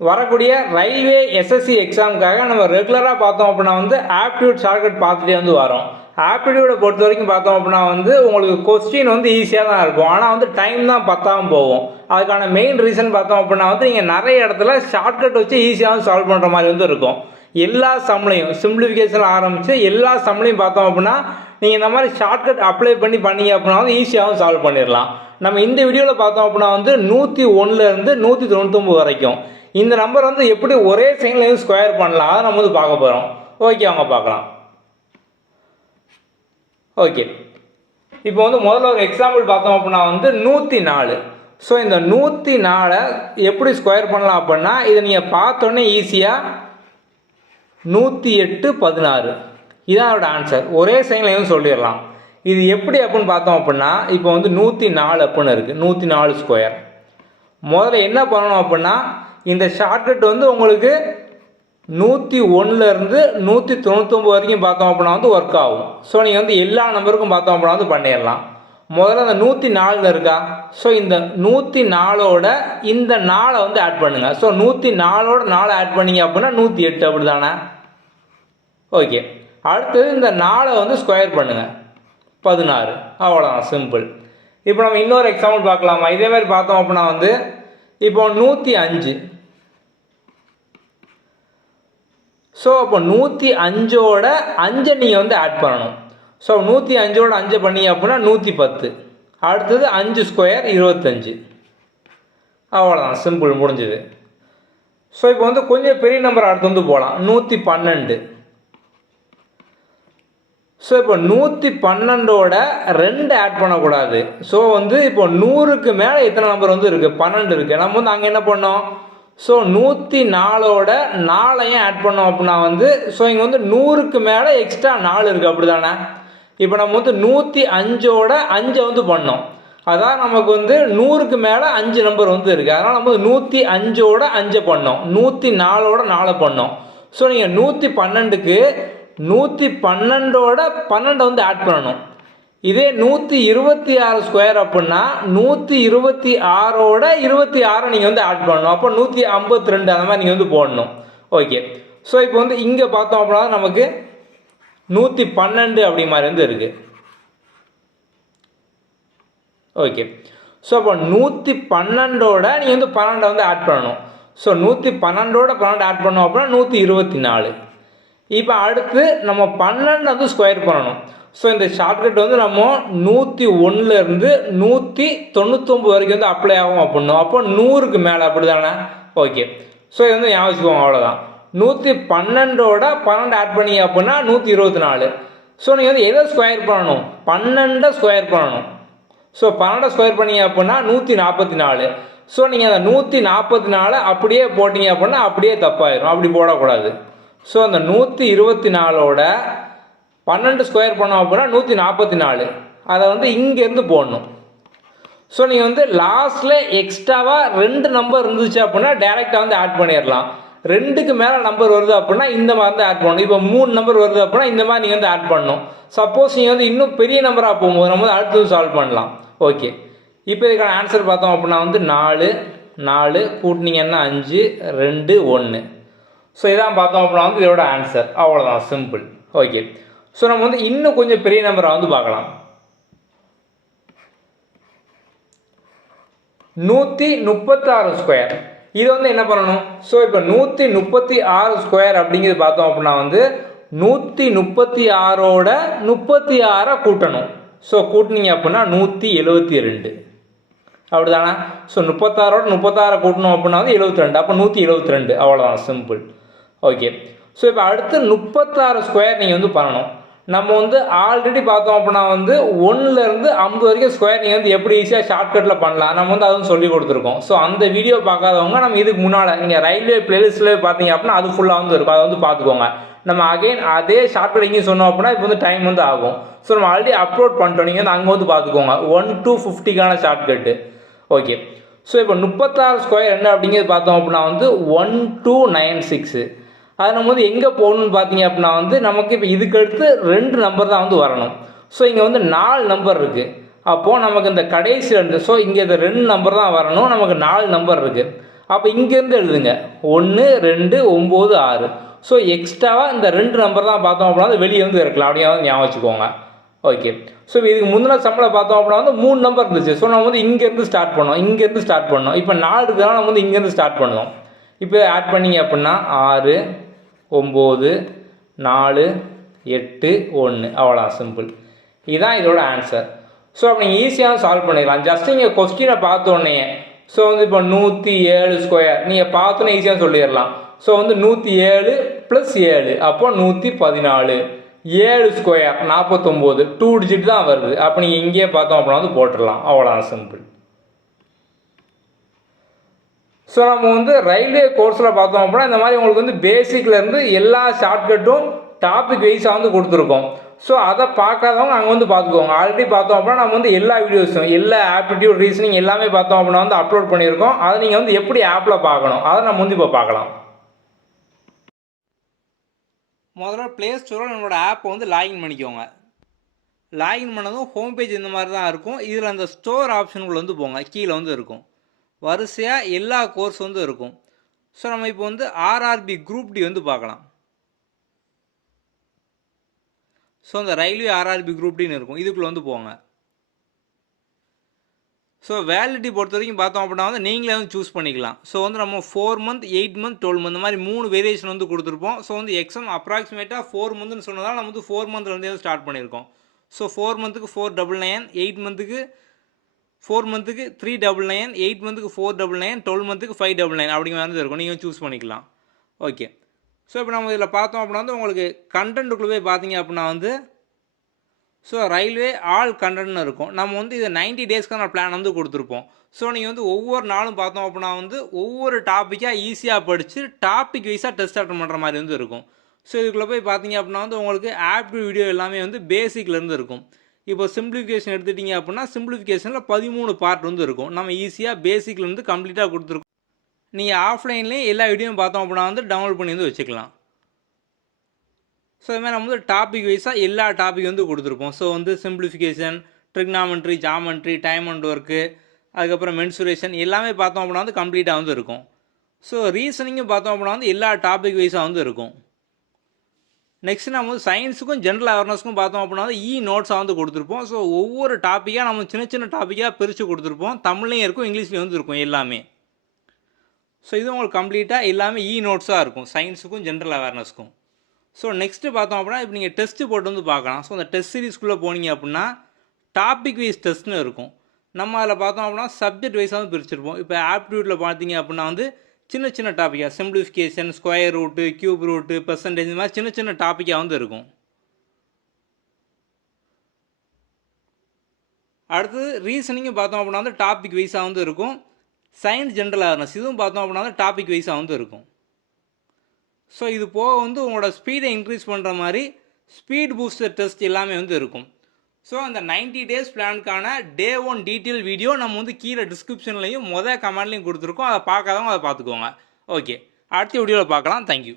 வரக்கூடிய railway SSC எக்ஸாமுக்காக நம்ம ரெகுலராக பார்த்தோம் அப்படின்னா வந்து ஆப்டிடியூட் ஷார்ட்கட் பார்த்துட்டே வந்து வரோம். ஆப்டிடியூடை பொறுத்த வரைக்கும் பார்த்தோம் அப்படின்னா வந்து உங்களுக்கு கொஸ்டின் வந்து ஈஸியாக தான் இருக்கும், ஆனால் வந்து டைம் தான் பத்தாமல் போகும். அதுக்கான மெயின் ரீசன் பார்த்தோம் அப்படின்னா வந்து நீங்கள் நிறைய இடத்துல ஷார்ட்கட் வச்சு ஈஸியாக சால்வ் பண்ணுற மாதிரி வந்து இருக்கும். எல்லா சம்லையும் சிம்பிளிஃபிகேஷன் ஆரம்பித்து எல்லா சம்லையும் பார்த்தோம் அப்படின்னா நீங்கள் இந்த மாதிரி ஷார்ட்கட் அப்ளை பண்ணீங்க அப்படின்னா வந்து ஈஸியாகவும் சால்வ் பண்ணிடலாம். நம்ம இந்த வீடியோவில் பார்த்தோம் அப்படின்னா வந்து 101லேருந்து 199 வரைக்கும் இந்த நம்பர் வந்து எப்படி ஒரே செகண்ட்லேயும் ஸ்கொயர் பண்ணலாம் அதை நம்ம வந்து பார்க்க போகிறோம். ஓகே, அவங்க பார்க்கலாம். ஓகே, இப்போ வந்து முதல்ல ஒரு எக்ஸாம்பிள் பார்த்தோம் அப்படின்னா வந்து 104. ஸோ இந்த 104 எப்படி ஸ்கொயர் பண்ணலாம் அப்படின்னா இதை நீங்கள் பார்த்தோன்னே ஈஸியாக 108 16 இதான் அதோட ஆன்சர். ஒரே செகண்ட்லேயும் சொல்லிடலாம். இது எப்படி அப்படின்னு பார்த்தோம் அப்படின்னா இப்போ வந்து 104 அப்படின்னு இருக்குது, 104 ஸ்கொயர். முதல்ல என்ன பண்ணணும் அப்படின்னா இந்த ஷார்ட்கட் வந்து உங்களுக்கு 101லேருந்து 199 வரைக்கும் பார்த்தோம் அப்படின்னா வந்து ஒர்க் ஆகும். ஸோ நீங்கள் வந்து எல்லா நம்பருக்கும் பார்த்தோம் அப்படின்னா வந்து பண்ணிடலாம். முதல்ல அந்த 104 இருக்கா, ஸோ இந்த 104ஓட இந்த 4 வந்து ஆட் பண்ணுங்கள். ஸோ 104ஓட 4 ஆட் பண்ணிங்க அப்படின்னா 108 அப்படி தானே. ஓகே, அடுத்தது இந்த 4 வந்து ஸ்கொயர் பண்ணுங்கள் 16, அவ்வளோதான், சிம்பிள். இப்போ நம்ம இன்னொரு எக்ஸாம்பிள் பார்க்கலாமா? இதே மாதிரி பார்த்தோம் அப்படின்னா வந்து இப்போ 105. ஸோ அப்போ 105ஓட 5 நீங்கள் வந்து ஆட் பண்ணணும். ஸோ 105ஓட 5 பண்ணீங்க அப்படின்னா 110. அடுத்தது 5 ஸ்கொயர் 25, அவ்வளோதான், சிம்பிள், முடிஞ்சுது. ஸோ இப்போ வந்து கொஞ்சம் பெரிய நம்பர் அடுத்து வந்து போகலாம், 112. ஸோ இப்போ 112ஓட 2 ஆட் பண்ணக்கூடாது. ஸோ வந்து இப்போ 100க்கு மேலே எத்தனை நம்பர் வந்து இருக்குது? 12 இருக்குது. நம்ம வந்து அங்கே என்ன பண்ணோம்? ஸோ 104ஓட 4 ஆட் பண்ணோம் அப்படின்னா வந்து ஸோ இங்கே வந்து 100க்கு மேலே எக்ஸ்ட்ரா 4 இருக்குது, அப்படி தானே. இப்போ நம்ம வந்து 105ஓட 5 வந்து பண்ணோம், அதான் நமக்கு வந்து 100க்கு மேலே 5 நம்பர் வந்து இருக்குது. அதனால் நம்ம வந்து 105ஓட 5 பண்ணோம், 104ஓட 4 பண்ணோம். ஸோ நீங்கள் 112க்கு 112ஓட 12 வந்து ஆட் பண்ணணும். இதே 126 ஸ்கொயர் அப்படின்னா 126ஓட 26 நீங்கள் வந்து ஆட் பண்ணணும். அப்போ 152 அந்த மாதிரி நீங்கள் வந்து போடணும். ஓகே, ஸோ இப்போ வந்து இங்கே பார்த்தோம் அப்படின்னா நமக்கு 112 அப்படி மாதிரி வந்து இருக்குது. ஓகே, ஸோ அப்போ 112ஓட நீங்கள் வந்து 12 வந்து ஆட் பண்ணணும். ஸோ 112ஓட 12 ஆட் பண்ணோம் அப்படின்னா 124. இப்போ அடுத்து நம்ம 12 வந்து ஸ்கொயர் பண்ணணும். ஸோ இந்த ஷார்ட்கட் வந்து நம்ம 101லேருந்து 199 வரைக்கும் வந்து அப்ளை ஆகும் அப்படின்னும். அப்போ 100க்கு மேலே, அப்படி தானே. ஓகே, ஸோ இது வந்து ஞாபகம் வச்சுக்கோங்க, அவ்வளோதான். 112ஓட 12 ஆட் பண்ணீங்க அப்படின்னா 124. ஸோ நீங்கள் வந்து எதை ஸ்கொயர் பண்ணணும்? 12 ஸ்கொயர் பண்ணணும். ஸோ 12 ஸ்கொயர் பண்ணீங்க அப்படின்னா 144. ஸோ நீங்கள் அந்த 144 அப்படியே போட்டிங்க அப்படின்னா அப்படியே தப்பாயிரும், அப்படி போடக்கூடாது. ஸோ அந்த 124ஓட 12 ஸ்கொயர் பண்ணோம் அப்படின்னா 144, அதை வந்து இங்கேருந்து போடணும். ஸோ நீங்கள் வந்து லாஸ்ட்டில் எக்ஸ்ட்ராவாக 2 நம்பர் இருந்துச்சு அப்படின்னா டேரெக்டாக வந்து ஆட் பண்ணிடலாம். 2க்கு மேலே நம்பர் வருது அப்படின்னா இந்த மாதிரி தான் ஆட் பண்ணணும். இப்போ 3 நம்பர் வருது அப்படின்னா இந்த மாதிரி நீங்கள் வந்து ஆட் பண்ணணும். சப்போஸ் நீங்கள் வந்து இன்னும் பெரிய நம்பராக போகும்போது நம்ம வந்து அடுத்தது சால்வ் பண்ணலாம். ஓகே, இப்போ இதுக்கான ஆன்சர் பார்த்தோம் அப்படின்னா வந்து 4 கூட்டினீங்கன்னா 5 2 1. ஸோ இதான் பார்த்தோம் அப்படின்னா வந்து இதோட ஆன்சர், அவ்வளோதான், சிம்பிள். ஓகே, ஸோ நம்ம வந்து இன்னும் கொஞ்சம் பெரிய நம்பரை வந்து பார்க்கலாம். 136 ஸ்கொயர். இது வந்து என்ன பண்ணணும்? ஸோ இப்போ 136 ஸ்கொயர் அப்படிங்கிறது பார்த்தோம் அப்படின்னா வந்து 136ஓட 36 கூட்டணும். ஸோ கூட்டினீங்க அப்படின்னா 172, அப்படி தானே. ஸோ 36ஓட 36 கூட்டணும் அப்படின்னா வந்து 72, அப்போ 172, அவ்வளோதான், சிம்பிள். ஓகே, ஸோ இப்போ அடுத்து 36 ஸ்கொயர் நீங்கள் வந்து பண்ணணும். நம்ம வந்து ஆல்ரெடி பார்த்தோம் அப்படின்னா வந்து 1லேருந்து 50 வரைக்கும் ஸ்கொயர் நீங்கள் வந்து எப்படி ஈஸியாக ஷார்ட்கட்டில் பண்ணலாம் நம்ம வந்து அதுவும் சொல்லி கொடுத்துருக்கோம். ஸோ அந்த வீடியோ பார்க்காதவங்க நம்ம இதுக்கு முன்னால் நீங்கள் ரயில்வே பிளேலிஸ்ட்டில் பார்த்தீங்க அப்படின்னா அது ஃபுல்லாக வந்து இருக்கும், அதை வந்து பார்த்துக்கோங்க. நம்ம அகைன் அதே ஷார்ட்கட் இங்கேயும் சொன்னோம் அப்படின்னா இப்போ வந்து டைம் வந்து ஆகும். ஸோ நம்ம ஆல்ரெடி அப்லோட் பண்ணிட்டோம், நீங்கள் வந்து அங்கே வந்து பார்த்துக்கோங்க 1 to 50க்கான ஷார்ட்கட்டு. ஓகே, ஸோ இப்போ 36 ஸ்கொயர் என்ன அப்படிங்கிறது பார்த்தோம் அப்படின்னா வந்து 1296. அது நம்ம வந்து எங்கே போகணும்னு பார்த்தீங்க அப்படின்னா வந்து நமக்கு இப்போ இதுக்கு அடுத்து 2 நம்பர் தான் வந்து வரணும். ஸோ இங்கே வந்து 4 நம்பர் இருக்குது. அப்போது நமக்கு இந்த கடைசி 2, ஸோ இங்கே இந்த 2 நம்பர் தான் வரணும், நமக்கு 4 நம்பர் இருக்குது. அப்போ இங்கேருந்து எழுதுங்க 1 2 9 6. ஸோ எக்ஸ்ட்ராவாக இந்த 2 நம்பர் தான் பார்த்தோம் அப்படின்னா வெளியே வந்து இருக்கலாம், அப்படியே வந்து ஞாபகம் வச்சுக்கோங்க. ஓகே. ஸோ இதுக்கு முந்தின சம்பளம் பார்த்தோம் அப்படின்னா வந்து 3 நம்பர் இருந்துச்சு. ஸோ நம்ம வந்து இங்கேருந்து ஸ்டார்ட் பண்ணோம். இப்போ 4 இருக்கிறனால நம்ம வந்து இங்கேருந்து ஸ்டார்ட் பண்ணுவோம். இப்போ ஆட் பண்ணிங்க அப்படின்னா 6 9 4 8 1 அவ்வளோ சிம்பிள். இதுதான் இதோட ஆன்சர். ஸோ அப்போ நீங்கள் ஈஸியாக சால்வ் பண்ணிடலாம். ஜஸ்ட் நீங்கள் கொஸ்டினை பார்த்தோன்னே ஸோ வந்து இப்போ 107 ஸ்கொயர் நீங்கள் பார்த்தோன்னே ஈஸியாக சொல்லிடலாம். ஸோ வந்து 107 + 7 அப்போ 114. 7 ஸ்கொயர் 49, 2 டிஜிட் தான் வருது. அப்போ நீங்கள் இங்கேயே பார்த்தோம் அப்படின்னா வந்து போட்டுடலாம். அவ்வளோதான் சிம்பிள். ஸோ நம்ம வந்து ரயில்வே கோர்ஸில் பார்த்தோம் அப்படின்னா இந்த மாதிரி உங்களுக்கு வந்து பேசிக்லேருந்து எல்லா ஷார்ட்கட்டும் டாபிக் வைஸாக வந்து கொடுத்துருக்கோம். ஸோ அதை பார்க்காதவங்க அங்கே வந்து பார்த்துக்கோங்க. ஆல்ரெடி பார்த்தோம் அப்படின்னா நம்ம வந்து எல்லா வீடியோஸும் எல்லா ஆப்டிடியூட் ரீசனிங் எல்லாமே பார்த்தோம் அப்படின்னா வந்து அப்லோட் பண்ணியிருக்கோம். அதை நீங்கள் வந்து எப்படி ஆப்பில் பார்க்கணும் அதை நம்ம வந்து இப்போ பார்க்கலாம். முதல்ல ப்ளே ஸ்டோரில் நம்மளோட ஆப்பை வந்து லாகின் பண்ணிக்கோங்க. லாகின் பண்ணதும் ஹோம் பேஜ் இந்த மாதிரி தான் இருக்கும். இதில் அந்த ஸ்டோர் ஆப்ஷனுக்குள்ள வந்து போங்க. கீழே வந்து இருக்கும் வரிசையாக எல்லா கோர்ஸ் வந்து இருக்கும். ஸோ நம்ம இப்போ வந்து ஆர்ஆர்பி குரூப் டி வந்து பார்க்கலாம். ஸோ அந்த ரயில்வே ஆர்ஆர்பி குரூப் டின்னு இருக்கும். இதுக்குள்ளே வந்து போங்க. ஸோ வேலிடிட்டி பொறுத்த வரைக்கும் பார்த்தோம் அப்படின்னா வந்து நீங்களே வந்து சூஸ் பண்ணிக்கலாம். ஸோ வந்து நம்ம 4 மந்த் 8 மந்த் 12 மந்த் இந்த மாதிரி 3 வேரியேஷன் வந்து கொடுத்துருப்போம். ஸோ வந்து எக்ஸாம் அப்ராக்சிமேட்டாக 4 மந்த்னு சொன்னதால் நம்ம வந்து 4 மந்த்லேருந்தே ஸ்டார்ட் பண்ணியிருக்கோம். ஸோ 4 மந்த்துக்கு 499, 8 மந்த்துக்கு 4 மந்த்துக்கு 399, 8 மந்த்துக்கு 499, 12 மந்த்துக்கு 599 அப்படிங்கிற மாதிரி இருக்கும். நீங்கள் சூஸ் பண்ணிக்கலாம். ஓகே. ஸோ இப்போ நம்ம இதில் பார்த்தோம் அப்படின்னா வந்து உங்களுக்கு கண்டென்ட்டுக்குள்ளே போய் பார்த்தீங்க அப்படின்னா வந்து ஸோ ரயில்வே ஆல் கண்டென்ட்னு இருக்கும். நம்ம வந்து இதை 90 டேஸ்க்கான பிளான் வந்து கொடுத்துருப்போம். ஸோ நீங்கள் வந்து ஒவ்வொரு நாளும் பார்த்தோம் அப்படின்னா வந்து ஒவ்வொரு டாப்பிக்காக ஈஸியாக படித்து டாபிக் வைஸாக டெஸ்ட் அட்டன் பண்ணுற மாதிரி வந்து இருக்கும். ஸோ இதுக்குள்ளே போய் பார்த்தீங்க அப்படின்னா வந்து உங்களுக்கு ஆப்டிடியூட் வீடியோ எல்லாமே வந்து பேசிக்லேருந்து இருக்கும். இப்போ சிம்பிளிஃபிகேஷன் எடுத்துட்டிங்க அப்படின்னா சிம்பிளிஃபிகேஷனில் 13 பார்ட் வந்து இருக்கும். நம்ம ஈஸியாக பேசிக்லேருந்து கம்ப்ளீட்டாக கொடுத்துருக்கோம். நீங்கள் ஆஃப்லைன்லேயே எல்லா வீடியோவும் பார்த்தோம் அப்படின்னா வந்து டவுன்லோட் பண்ணி வந்து வச்சுக்கலாம். ஸோ இதுமாதிரி நம்ம வந்து டாபிக் வைஸாக எல்லா டாபிக் வந்து கொடுத்துருப்போம். ஸோ வந்து simplification, trigonometry, geometry, time and work, அதுக்கப்புறம் மென்சுரேஷன் எல்லாமே பார்த்தோம் அப்படின்னா வந்து கம்ப்ளீட்டாக வந்து இருக்கும். ஸோ ரீசனிங்கும் பார்த்தோம் அப்படின்னா வந்து எல்லா டாபிக் வைஸாக வந்து இருக்கும். நெக்ஸ்ட் நம்ம வந்து சயின்ஸுக்கும் ஜென்ரல் அவேர்னஸ்க்கும் பார்த்தோம் அப்படின்னா வந்து நோட்ஸாக வந்து கொடுத்துருப்போம். ஸோ ஒவ்வொரு டாப்பிக்காக நம்ம சின்ன சின்ன டாப்பிக்காக பிரித்து கொடுத்துருப்போம். தமிழ்லையும் இருக்கும், இங்கிலீஷ்லேயும் வந்து இருக்கும் எல்லாமே. ஸோ இது உங்களுக்கு கம்ப்ளீட்டாக எல்லாமே நோட்ஸாக இருக்கும் சயின்ஸுக்கும் ஜென்ரல் அவேர்னஸ்க்கும். ஸோ நெக்ஸ்ட்டு பார்த்தோம் அப்படின்னா இப்போ நீங்கள் டெஸ்ட்டு போட்டு வந்து பார்க்கலாம். ஸோ அந்த டெஸ்ட் சீரிஸ்க்குள்ளே போனீங்க அப்படின்னா டாபிக் வைஸ் டெஸ்ட்னு இருக்கும். நம்ம அதில் பார்த்தோம் அப்படின்னா சப்ஜெக்ட் வைஸாக வந்து பிரிச்சிருப்போம். இப்போ ஆப்டிடியூட்டில் பார்த்தீங்க அப்படின்னா வந்து சின்ன சின்ன டாப்பிக்காக simplification, square root, cube root, percentage இந்த மாதிரி சின்ன சின்ன டாப்பிக்காக வந்து இருக்கும். அடுத்தது ரீசனிங்கும் பார்த்தோம் அப்படின்னா வந்து டாபிக் வைஸாக வந்து இருக்கும். சயின்ஸ் ஜென்ரல் அவேர்னஸ் இதுவும் பார்த்தோம் அப்படின்னா வந்து டாபிக் வைஸாக வந்து இருக்கும். ஸோ இது போக வந்து உங்களோட ஸ்பீடை இன்க்ரீஸ் பண்ணுற மாதிரி ஸ்பீட் பூஸ்டர் டெஸ்ட் எல்லாமே வந்து இருக்கும். ஸோ அந்த 90 டேஸ் பிளானுக்கான Day 1 டீட்டெயில் வீடியோ நம்ம வந்து கீழே டிஸ்கிரிப்ஷன்லையும் கமெண்ட்லையும் கொடுத்துருக்கோம். அதை பார்க்காதவங்க அதை பார்த்துக்கோங்க. ஓகே, அடுத்த வீடியோவில் பார்க்கலாம். தேங்க்யூ.